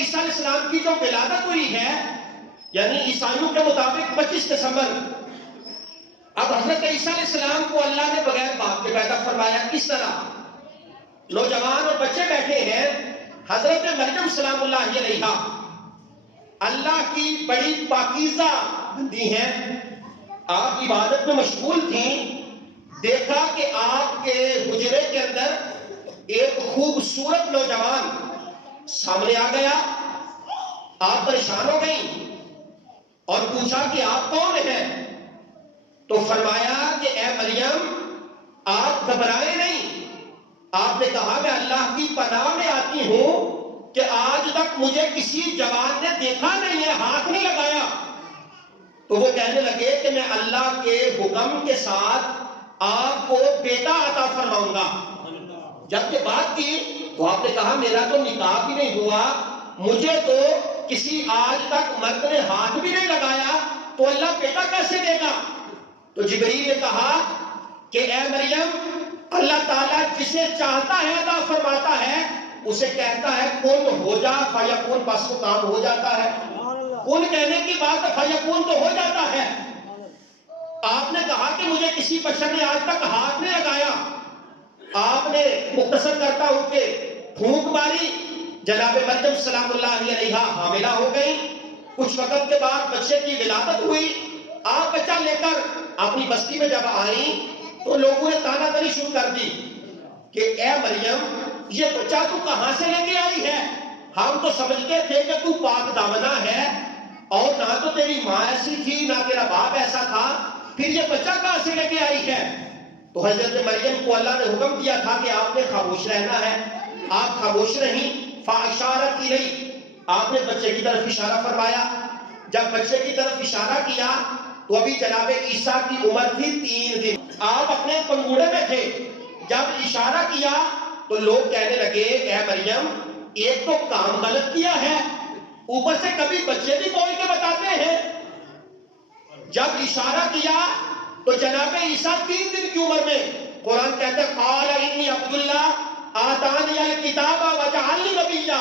عیسیٰ علیہ السلام کی جو ولادت ہوئی ہے یعنی عیسائیوں کے مطابق 25 دسمبر، اب حضرت عیسیٰ علیہ السلام کو اللہ نے بغیر باپ کے پیدا فرمایا. کس طرح؟ نوجوان اور بچے بیٹھے ہیں، حضرت مریم سلام اللہ علیہا اللہ کی بڑی پاکیزہ بندی ہیں، آپ عبادت میں مشغول تھیں. دیکھا کہ آپ کے حجرے کے اندر ایک خوبصورت نوجوان سامنے آ گیا. آپ پریشان ہو گئیں اور پوچھا کہ آپ کون ہیں؟ تو فرمایا کہ اے مریم آپ گھبرائیں نہیں. آپ نے کہا میں اللہ کی پناہ میں آتی ہوں کہ آج تک مجھے کسی جوان نے دیکھا نہیں ہے، ہاتھ نہیں لگایا. تو وہ کہنے لگے کہ میں اللہ کے حکم کے ساتھ آپ کو بیٹا عطا فرماؤں گا. جب یہ بات کی تو آپ نے کہا میرا تو نکاح بھی نہیں ہوا، مجھے تو کسی آج تک مرد نے ہاتھ بھی نہیں لگایا، تو اللہ بیٹا کیسے دے گا؟ تو جبریل نے کہا کہ اے مریم اللہ تعالیٰ جسے چاہتا ہے عطا فرماتا ہے، اسے کہتا ہے کن ہو جا فیکون، بس وہ کام ہو جاتا ہے. کن کہنے کی بات فیکون تو ہو جاتا ہے. آپ نے کہا کہ مجھے کسی بشر نے آج تک ہاتھ نہیں لگایا. آپ نے مختصر کرتا ہوں کہ پھونک ماری، جناب مریم سلام اللہ علیہا حاملہ ہو گئی. کچھ وقت کے بعد بچے کی ولادت ہوئی. آپ بچہ لے کر اپنی بستی میں جب آئی تو لوگوں نے تانا تانی شروع کر دی کہ اے مریم یہ بچہ تو کہاں سے لے کے آئی ہے؟ ہم تو سمجھتے تھے کہ تو پاک دامنہ ہے اور نہ تو تیری ماں ایسی تھی نہ تیرا باپ ایسا تھا، پھر یہ بچہ کہاں سے لے کے آئی ہے؟ تو حضرت مریم کو اللہ نے حکم دیا تھا کہ آپ نے خاموش رہنا ہے. آپ خاموش رہیں. فاشارت الیہ، آپ نے بچے کی طرف اشارہ فرمایا. جب بچے کی طرف اشارہ کیا تو ابھی جناب عیسیٰ کی عمر تھی 3 دن. آپ اپنے پنگوڑے میں تھے. جب اشارہ کیا تو لوگ کہنے لگے اے مریم ایک تو کام غلط کیا ہے، اوپر سے کبھی بچے بھی بول کے بتاتے ہیں. جب اشارہ کیا تو جناب عیسیٰ 3 دن کی عمر میں، قرآن کہتا ہے قال انی عبداللہ آتانی الکتاب وجعلنی نبیا.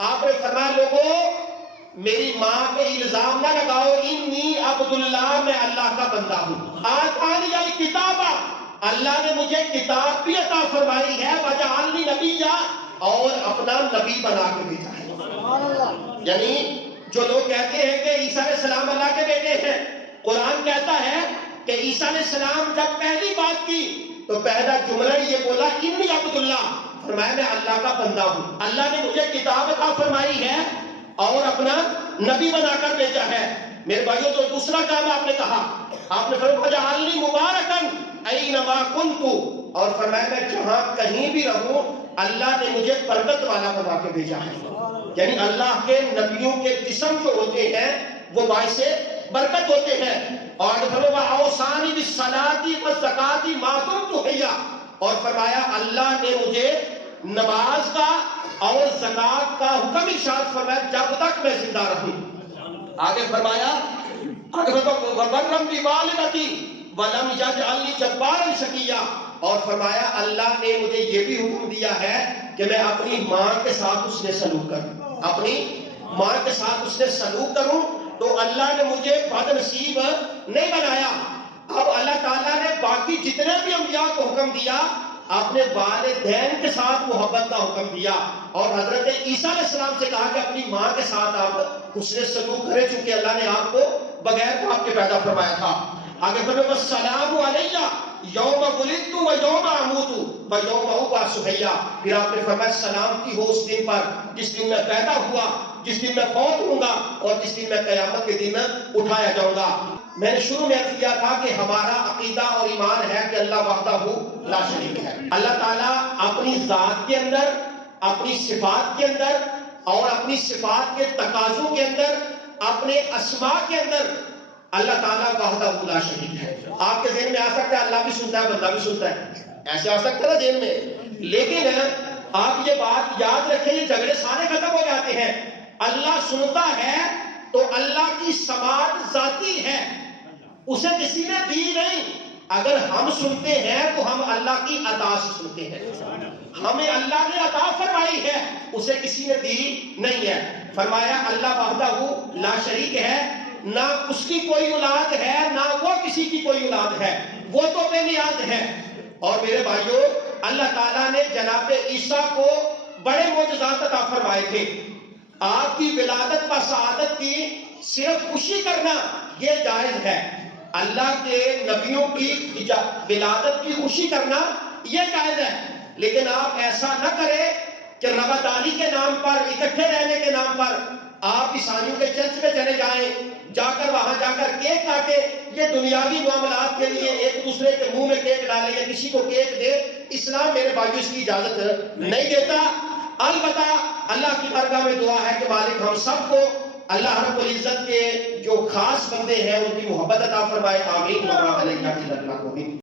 آپ نے فرمایا لوگوں میری ماں پہ الزام نہ لگاؤ، انی عبداللہ میں اللہ کا بندہ ہوں. آتانی الکتاب، اللہ نے مجھے کتاب بھی عطا فرمائی ہے، وجعلنی نبیا، اور اپنا نبی بنا کے بھیجا ہے. یعنی جو لوگ کہتے ہیں کہ عیسیٰ علیہ السلام اللہ کے بیٹے ہیں، قرآن کہتا ہے کہ عیسیٰ علیہ السلام جب پہلی بات کی تو پہلا جملہ یہ بولا انی عبداللہ، فرمایا میں اللہ کا بندہ ہوں. اللہ نے مجھے کتاب عطا فرمائی ہے اور اپنا نبی بنا کر بھیجا ہے. میرے بھائیوں تو دوسرا کام آپ نے کہا، آپ نے فرمایا وجعلنی مبارکن اینما کنت، اور فرمایا میں جہاں کہیں بھی رہوں اللہ نے مجھے برکت والا بنا کے بھیجا ہے. یعنی اللہ کے نبیوں کے جسم جو ہوتے ہیں وہ باعث برکت ہوتے ہیں. اور فرمایا اوصانی بالصلاۃ والزکاۃ ما دمت حیا، اور فرمایا اللہ نے مجھے نماز کا اور زکات کا حکم ارشاد فرمایا جب تک میں زندہ رہوں. آگے فرمایا وبرم بوالدتی ولم یجعلنی جبارا شقیا، اور فرمایا اللہ نے مجھے یہ بھی حکم دیا ہے کہ میں اپنی ماں کے ساتھ اس نے سلوک کروں، اپنی ماں کے ساتھ اس نے سلوک کروں. تو اللہ نے مجھے بد نصیب نہیں بنایا. اب اللہ تعالیٰ نے باقی جتنے بھی انبیاء کو حکم دیا اپنے والدین کے ساتھ محبت کا حکم دیا، اور حضرت عیسیٰ علیہ السلام سے کہا کہ اپنی ماں کے ساتھ آپ حسن سلوک کریں چونکہ اللہ نے آپ کو بغیر باپ کے پیدا فرمایا تھا. آگے فرمایا والسلام علیہ یوم ولدت و یوم اموت و یوم ابعث حیا. پھر آپ نے فرمایا سلامتی ہو اس دن پر جس دن میں پیدا ہوا، جس دن میں فوت ہوں گا، اور جس دن میں قیامت کے دن اٹھایا جاؤں گا. میں نے شروع میں عرض کیا تھا کہ ہمارا عقیدہ اور ایمان ہے کہ اللہ وحدہ لا شریک ہے. اللہ تعالیٰ اپنی ذات کے اندر، اپنی صفات کے اندر اور اپنی صفات کے تقاضوں کے اندر، اپنے اسماء کے اندر اللہ تعالیٰ وحدہ لا شریک ہے. آپ کے ذہن میں آ سکتا ہے اللہ بھی سنتا ہے بندہ بھی سنتا ہے، ایسے آ سکتا ہے نا ذہن میں، لیکن آپ یہ بات یاد رکھیں یہ جھگڑے سارے ختم ہو جاتے ہیں. اللہ سنتا ہے تو اللہ کی سماعت ذاتی ہے، اسے کسی نے دی نہیں. اگر ہم سنتے ہیں تو ہم اللہ کی عطا سے سنتے ہیں. ہمیں اللہ نے عطا فرمائی ہے اسے کسی نے دی نہیں ہے. فرمایا اللہ وحدہ لا شریک ہے، نہ اس کی کوئی اولاد ہے نہ وہ کسی کی کوئی اولاد ہے، وہ تو بے نیاز ہے. اور میرے بھائیوں اللہ تعالیٰ نے جناب عیسیٰ کو بڑے معجزات عطا فرمائے تھے. آپ کی ولادت و سعادت کی صرف خوشی کرنا یہ جائز ہے. اللہ کے نبیوں کی ولادت کی خوشی کرنا یہ جائز ہے، لیکن آپ ایسا نہ کریں کہ رواداری کے نام پر، اکٹھے رہنے کے نام پر آپ عیسائیوں کے چرچ میں چلے جائیں، جا کر وہاں جا کر کیک کاٹے. یہ دنیاوی معاملات کے لیے ایک دوسرے کے منہ میں کیک ڈالے یا کسی کو کیک دے، اسلام میرے بھائیوں اس کی اجازت نہیں دیتا. البتہ اللہ کی بارگاہ میں دعا ہے کہ مالک ہم سب کو اللہ رب العزت کے جو خاص بندے ہیں ان کی محبت عطا فرمائے. آمین.